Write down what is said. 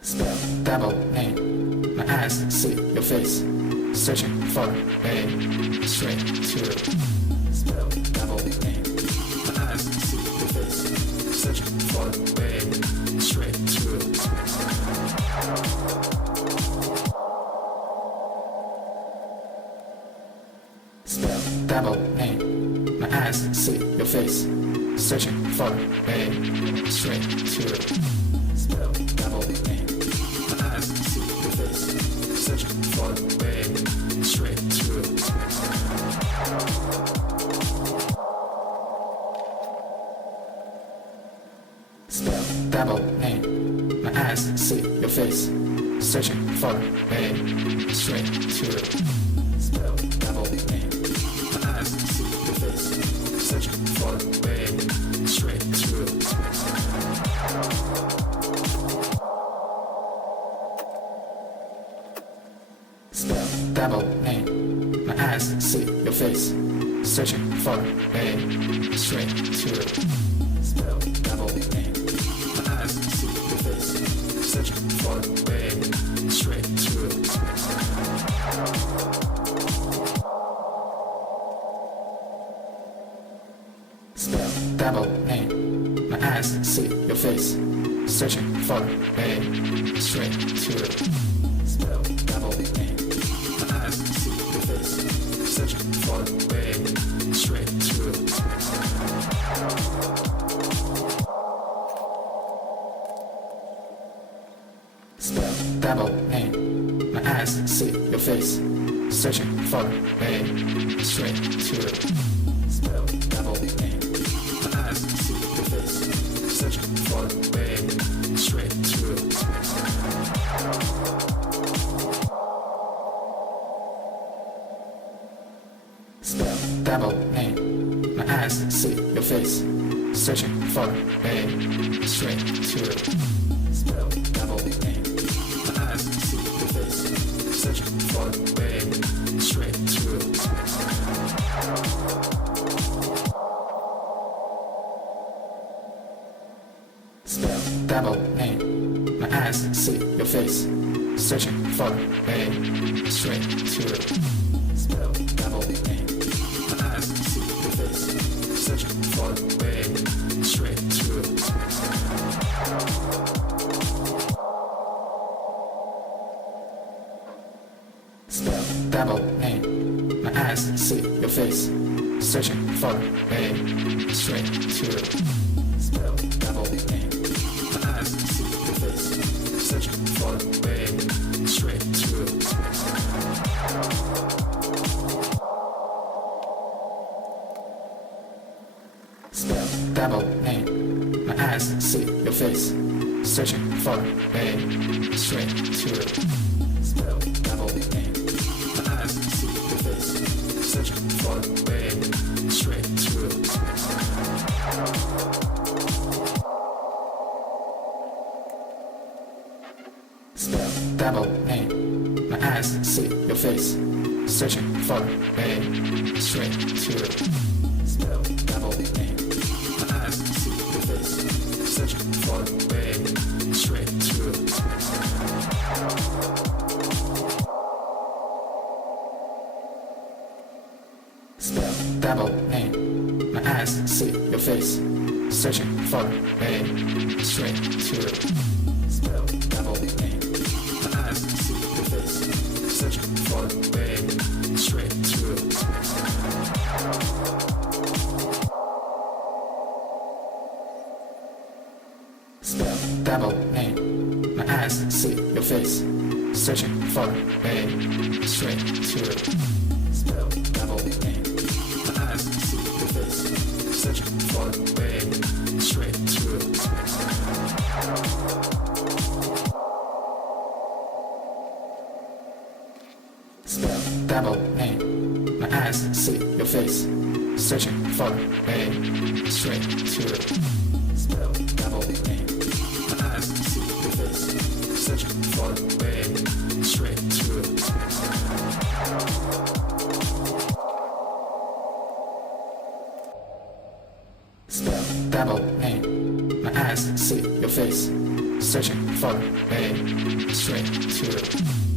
Spell, double, name. My eyes see your face. Searching for a straight to. Spell, double, name. My eyes see your face. Searching for a straight to. Spell, double, name. My eyes see your face. Searching for a straight to. Spell, double, name. See your face, searching for a way straight through. Spell, double, name. My eyes see your face, searching for a straight through. Spell, double, name. My eyes see your face, searching for a way straight through. Double name. My eyes see your face, searching for a straight through. Spell, double name. My eyes see your face, searching for a straight through. Spell, double name. My eyes see your face, searching for a straight through. Spell, double name. See your face, searching for a way straight through. Spell, double name. My eyes see your face, searching for a straight through. Spell, double name. My eyes see your face, searching for a way straight through. Spell, double name. My eyes see your face, searching for a straight through. Spell, double name. My eyes see your face, searching for a straight through. Spell, double name. My eyes see your face, searching for a straight through. Spell, double name. See your face, searching for a way straight through. Spell, double name. My eyes see your face, searching for a straight through. Spell, double name. My eyes see your face, searching for a way straight through. Spell, double name. My eyes see your face, searching for a straight through. Spell, double name. My eyes see your face, searching for a way straight through. Spell, double name. My eyes see your face, searching for a straight through. Spell, double name. My eyes see your face, searching for a way straight through. Spell, double name. My eyes see your face, searching for a straight through. Spell, double name. My eyes see your face, searching for a way straight through. double name. My eyes see your face, searching for a straight to. Spell double name. My eyes see your face, searching for a straight to. Spell double name. My eyes see your face, searching for a straight to. Spell double name. My eyes see your face, searching for a straight to. Spell double name. My eyes see your face, searching for a straight to.